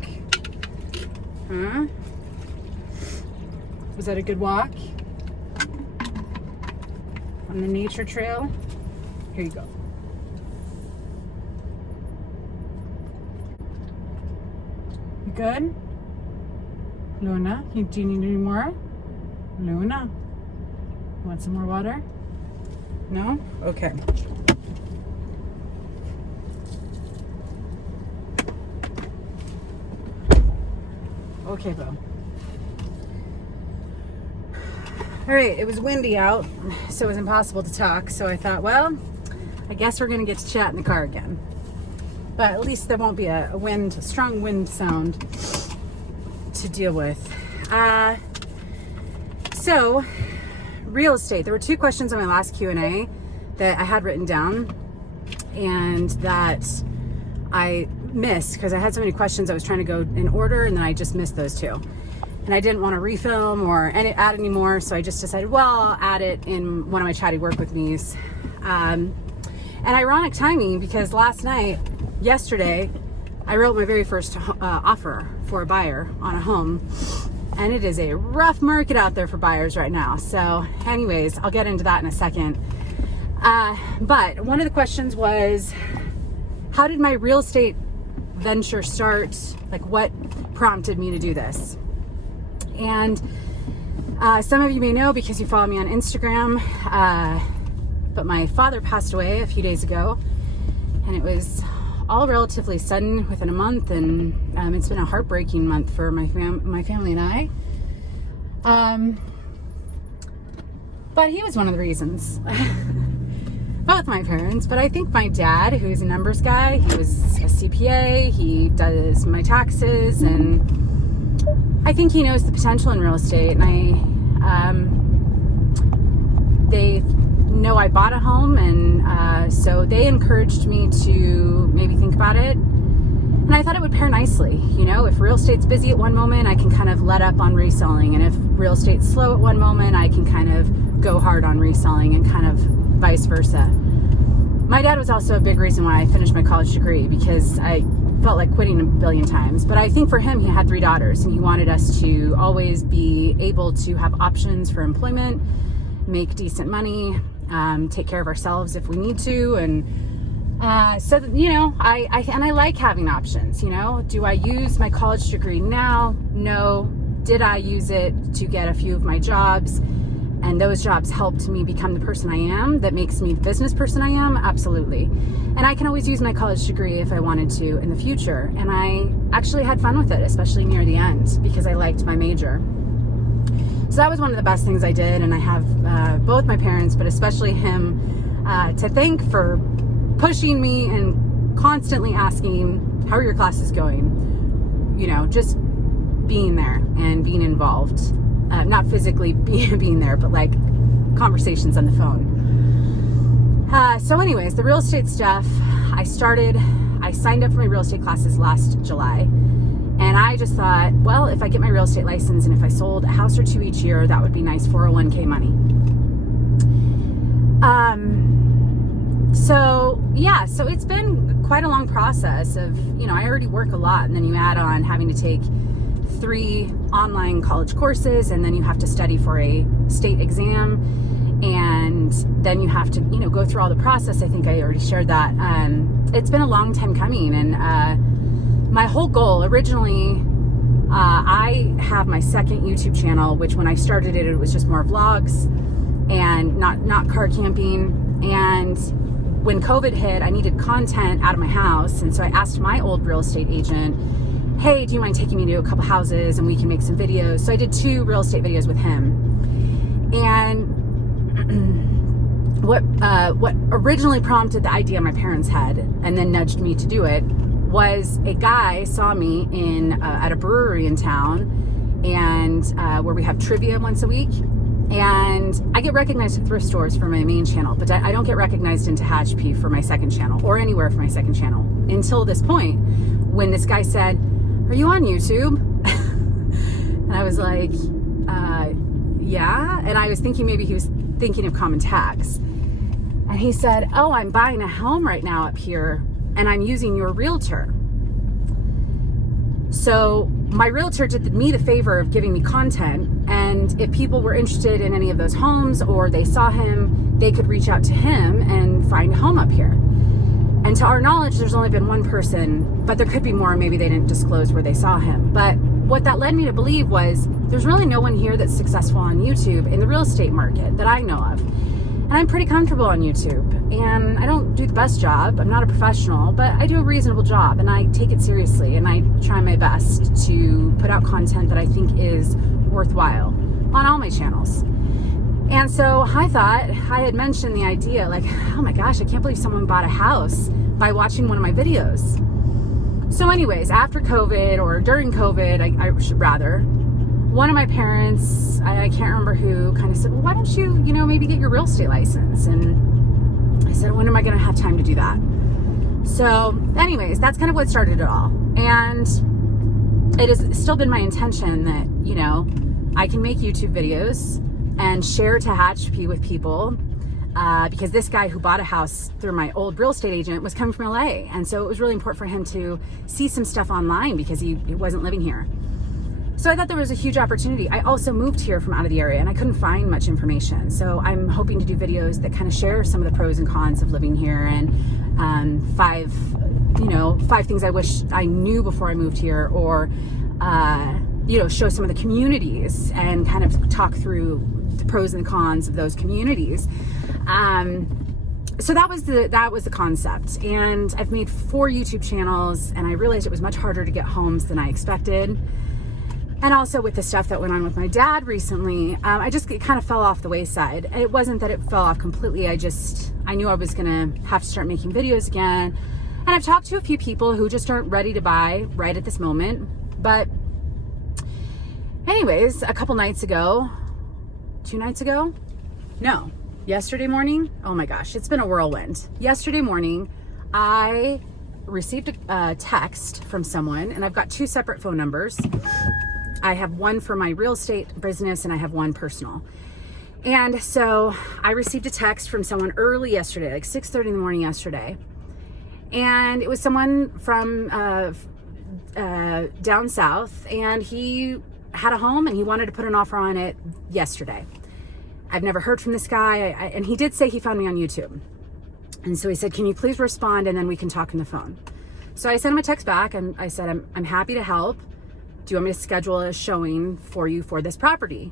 Huh? Was that a good walk? On the nature trail? Here you go. You good? Luna, do you need any more? Luna, want some more water? No? Okay. Okay, Bo. All right, it was windy out, so it was impossible to talk. So I thought, well, I guess we're gonna get to chat in the car again. But at least there won't be a strong wind sound to deal with. So, real estate. There were 2 questions on my last Q&A that I had written down and that I missed because I had so many questions. I was trying to go in order, and then I just missed those 2. And I didn't want to refilm or add any more, so I just decided, well, I'll add it in one of my Chatty Work With Me's. And ironic timing, because yesterday, I wrote my very first offer for a buyer on a home, and it is a rough market out there for buyers right now. So anyways, I'll get into that in a second. But one of the questions was, how did my real estate venture start? Like, what prompted me to do this? And some of you may know because you follow me on Instagram, but my father passed away a few days ago, and it was all relatively sudden within a month, and it's been a heartbreaking month for my family and I. But he was one of the reasons. Both my parents, but I think my dad, who's a numbers guy, he was a CPA, he does my taxes, and I think he knows the potential in real estate. And they know I bought a home, and so they encouraged me to maybe think about it. And I thought it would pair nicely. You know, if real estate's busy at one moment, I can kind of let up on reselling, and if real estate's slow at one moment, I can kind of go hard on reselling, and kind of vice versa. My dad was also a big reason why I finished my college degree, because I felt like quitting a billion times. But I think for him, he had 3 daughters, and he wanted us to always be able to have options for employment, make decent money, take care of ourselves if we need to. And so, you know, I like having options. You know, do I use my college degree now? No. Did I use it to get a few of my jobs? And those jobs helped me become the person I am, that makes me the business person I am? Absolutely. And I can always use my college degree if I wanted to in the future. And I actually had fun with it, especially near the end, because I liked my major. So that was one of the best things I did. And I have both my parents, but especially him, to thank for pushing me and constantly asking, how are your classes going? You know, just being there and being involved. Not physically being there, but like conversations on the phone. So anyways, the real estate stuff, I signed up for my real estate classes last July. And I just thought, well, if I get my real estate license and if I sold a house or 2 each year, that would be nice 401k money. So yeah, so it's been quite a long process of, you know, I already work a lot, and then you add on having to take 3 online college courses, and then you have to study for a state exam, and then you have to, you know, go through all the process. I think I already shared that. It's been a long time coming, and my whole goal originally, I have my second YouTube channel, which when I started it, it was just more vlogs and not car camping. And when COVID hit, I needed content out of my house, and so I asked my old real estate agent, hey, do you mind taking me to a couple houses and we can make some videos? So I did 2 real estate videos with him. And what originally prompted the idea in my parents' head and then nudged me to do it was a guy saw me at a brewery in town, and where we have trivia once a week. And I get recognized at thrift stores for my main channel, but I don't get recognized in Tehachapi for my second channel or anywhere for my second channel until this point when this guy said, are you on YouTube? And I was like, yeah. And I was thinking maybe he was thinking of COMMONTAGS. And he said, oh, I'm buying a home right now up here, and I'm using your realtor. So my realtor did me the favor of giving me content, and if people were interested in any of those homes or they saw him, they could reach out to him and find a home up here. And to our knowledge, there's only been one person, but there could be more. Maybe they didn't disclose where they saw him. But what that led me to believe was there's really no one here that's successful on YouTube in the real estate market that I know of. And I'm pretty comfortable on YouTube, and I don't do the best job. I'm not a professional, but I do a reasonable job, and I take it seriously, and I try my best to put out content that I think is worthwhile on all my channels. And so I thought, I had mentioned the idea, like, oh my gosh, I can't believe someone bought a house by watching one of my videos. So anyways, after COVID, or during COVID, I should rather, one of my parents, I can't remember who, kind of said, well, why don't you, maybe get your real estate license? And I said, when am I going to have time to do that? So anyways, that's kind of what started it all. And it has still been my intention that, I can make YouTube videos and share Tehachapi with people, because this guy who bought a house through my old real estate agent was coming from LA. And so it was really important for him to see some stuff online because he wasn't living here. So I thought there was a huge opportunity. I also moved here from out of the area, and I couldn't find much information. So I'm hoping to do videos that kind of share some of the pros and cons of living here, and 5 things I wish I knew before I moved here, or show some of the communities and kind of talk through the pros and cons of those communities. So that was the concept. And I've made 4 YouTube channels, and I realized it was much harder to get homes than I expected. And also with the stuff that went on with my dad recently, it kind of fell off the wayside. It wasn't that it fell off completely. I knew I was gonna have to start making videos again. And I've talked to a few people who just aren't ready to buy right at this moment. But anyways, a couple nights ago, 2 nights ago? No, yesterday morning? Oh my gosh, it's been a whirlwind. Yesterday morning, I received a text from someone, and I've got 2 separate phone numbers. I have one for my real estate business, and I have one personal. And so I received a text from someone early yesterday, like 6:30 in the morning yesterday. And it was someone from down south, and he had a home and he wanted to put an offer on it yesterday. I've never heard from this guy, and he did say he found me on YouTube. And so he said, can you please respond, and then we can talk on the phone. So I sent him a text back, and I said, I'm happy to help. Do you want me to schedule a showing for you for this property?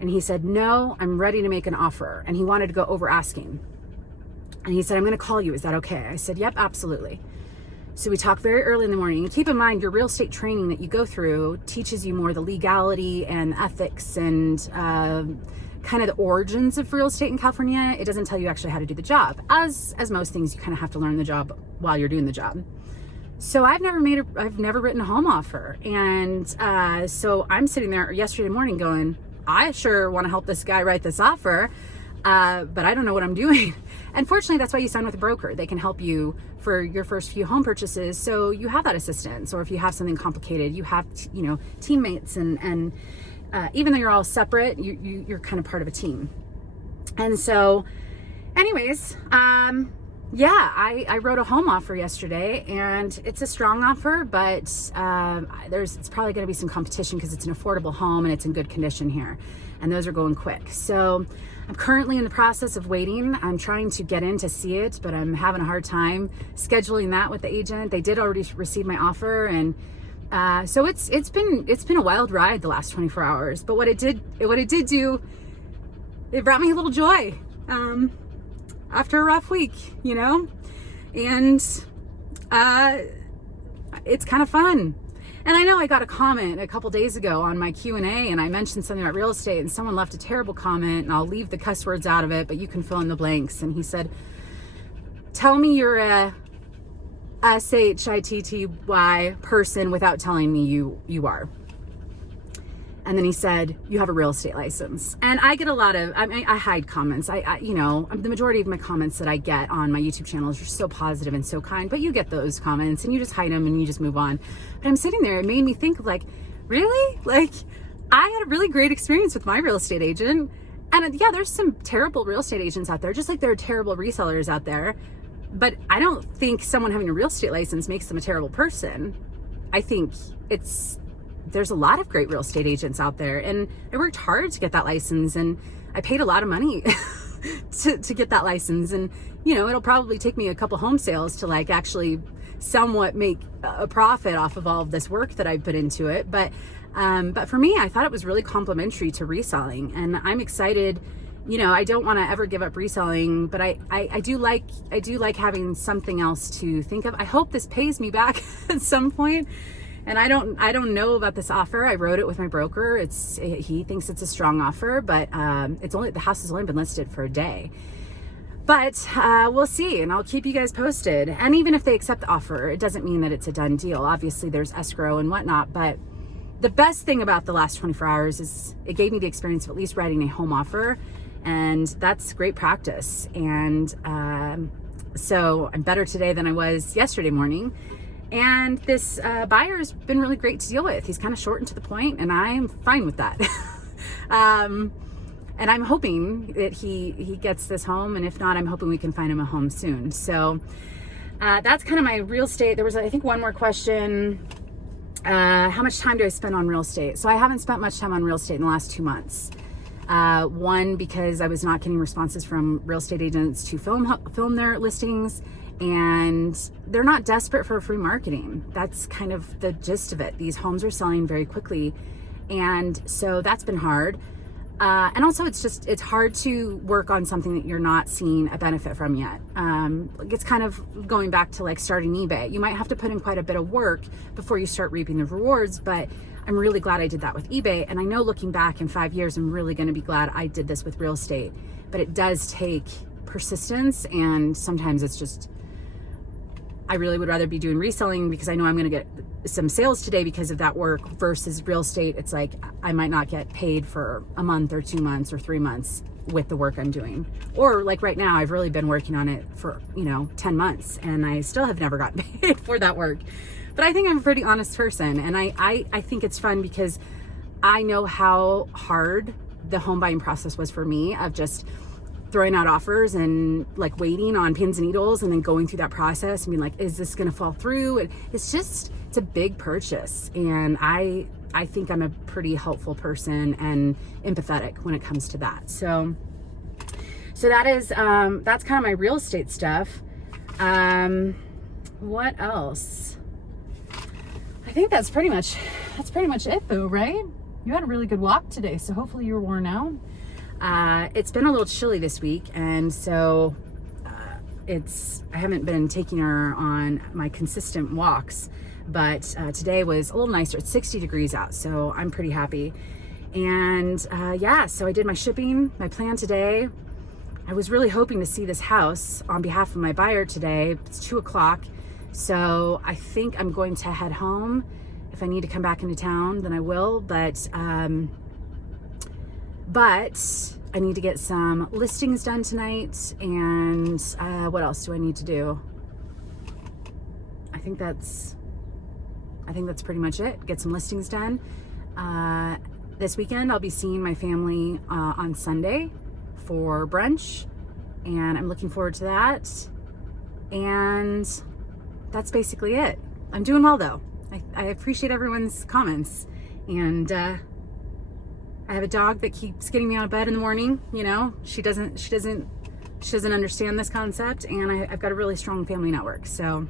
And he said, no, I'm ready to make an offer. And he wanted to go over asking. And he said, I'm going to call you. Is that okay? I said, yep, absolutely. So we talked very early in the morning. And keep in mind, your real estate training that you go through teaches you more the legality and ethics and kind of the origins of real estate in California. It doesn't tell you actually how to do the job. As most things, you kind of have to learn the job while you're doing the job. So I've never written a home offer. And so I'm sitting there yesterday morning going, I sure want to help this guy write this offer, but I don't know what I'm doing. And fortunately, that's why you sign with a broker. They can help you for your first few home purchases. So you have that assistance, or if you have something complicated, you have, teammates, and even though you're all separate, you're kind of part of a team. And so anyways, yeah, I wrote a home offer yesterday, and it's a strong offer, but it's probably going to be some competition because it's an affordable home and it's in good condition here, and those are going quick. So I'm currently in the process of waiting. I'm trying to get in to see it, but I'm having a hard time scheduling that with the agent. They did already receive my offer, and so it's been a wild ride the last 24 hours. But what it did do, it brought me a little joy. After a rough week, you know, and it's kind of fun. And I know I got a comment a couple days ago on my Q&A, and I mentioned something about real estate, and someone left a terrible comment, and I'll leave the cuss words out of it, but you can fill in the blanks. And he said, tell me you're a SHITTY person without telling me you are. And then he said, you have a real estate license. And I get a lot of, I hide comments. You know, the majority of my comments that I get on my YouTube channel is just so positive and so kind, but you get those comments and you just hide them and you just move on. But I'm sitting there, it made me think like, really? Like, I had a really great experience with my real estate agent. And yeah, there's some terrible real estate agents out there, just like there are terrible resellers out there. But I don't think someone having a real estate license makes them a terrible person. I think there's a lot of great real estate agents out there, and I worked hard to get that license, and I paid a lot of money to get that license. And you know, it'll probably take me a couple home sales to like actually somewhat make a profit off of all of this work that I put into it. But for me, I thought it was really complimentary to reselling, and I'm excited. You know, I don't want to ever give up reselling, but I do like having something else to think of. I hope this pays me back at some point. And I don't know about this offer. I wrote it with my broker. He thinks it's a strong offer, but the house has only been listed for a day. But we'll see, and I'll keep you guys posted. And even if they accept the offer, it doesn't mean that it's a done deal. Obviously, there's escrow and whatnot. But the best thing about the last 24 hours is it gave me the experience of at least writing a home offer, and that's great practice. And so I'm better today than I was yesterday morning. And this buyer's been really great to deal with. He's kind of short and to the point, and I'm fine with that. And I'm hoping that he gets this home, and if not, I'm hoping we can find him a home soon. So that's kind of my real estate. There was, I think, one more question. How much time do I spend on real estate? So I haven't spent much time on real estate in the last 2 months. One, because I was not getting responses from real estate agents to film their listings, and they're not desperate for free marketing. That's kind of the gist of it. These homes are selling very quickly, and so that's been hard. And also it's hard to work on something that you're not seeing a benefit from yet. It's kind of going back to like starting eBay. You might have to put in quite a bit of work before you start reaping the rewards, but I'm really glad I did that with eBay. And I know looking back in 5 years, I'm really going to be glad I did this with real estate, but it does take persistence. And sometimes it's just, I really would rather be doing reselling because I know I'm going to get some sales today because of that work, versus real estate. It's like I might not get paid for a month or 2 months or 3 months with the work I'm doing. Or like right now, I've really been working on it for, 10 months and I still have never gotten paid for that work. But I think I'm a pretty honest person, and I think it's fun because I know how hard the home buying process was for me, of just throwing out offers and like waiting on pins and needles and then going through that process and being like, is this going to fall through? And it's a big purchase. And I think I'm a pretty helpful person and empathetic when it comes to that. So that is, that's kind of my real estate stuff. What else? I think that's pretty much it though, right? You had a really good walk today, so hopefully you're worn out. It's been a little chilly this week, and so I haven't been taking her on my consistent walks, but today was a little nicer. It's 60 degrees out, so I'm pretty happy. And so I did my shipping. My plan today, I was really hoping to see this house on behalf of my buyer today. It's 2 o'clock, so I think I'm going to head home. If I need to come back into town, then I will, but I need to get some listings done tonight. And what else do I need to do? I think that's pretty much it. Get some listings done. This weekend I'll be seeing my family on Sunday for brunch, and I'm looking forward to that. And that's basically it. I'm doing well though. I appreciate everyone's comments. And I have a dog that keeps getting me out of bed in the morning. You know, she doesn't understand this concept, and I've got a really strong family network, so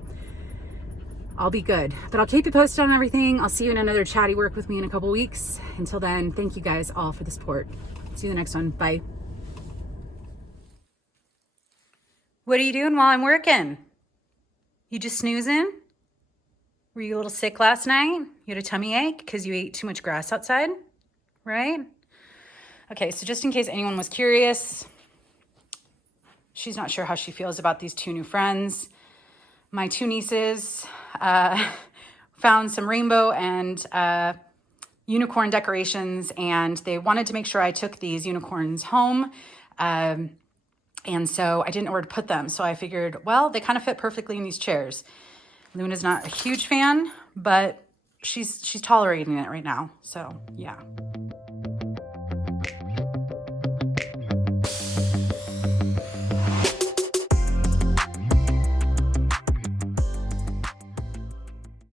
I'll be good. But I'll keep you posted on everything. I'll see you in another Chatty work with me in a couple weeks. Until then, thank you guys all for the support. See you in the next one. Bye. What are you doing while I'm working? You just snoozing? Were you a little sick last night? You had a tummy ache because you ate too much grass outside, right? Okay, so just in case anyone was curious, she's not sure how she feels about these two new friends. My two nieces found some rainbow and unicorn decorations, and they wanted to make sure I took these unicorns home. And so I didn't know where to put them. So I figured, well, they kind of fit perfectly in these chairs. Luna's not a huge fan, but she's tolerating it right now. So yeah.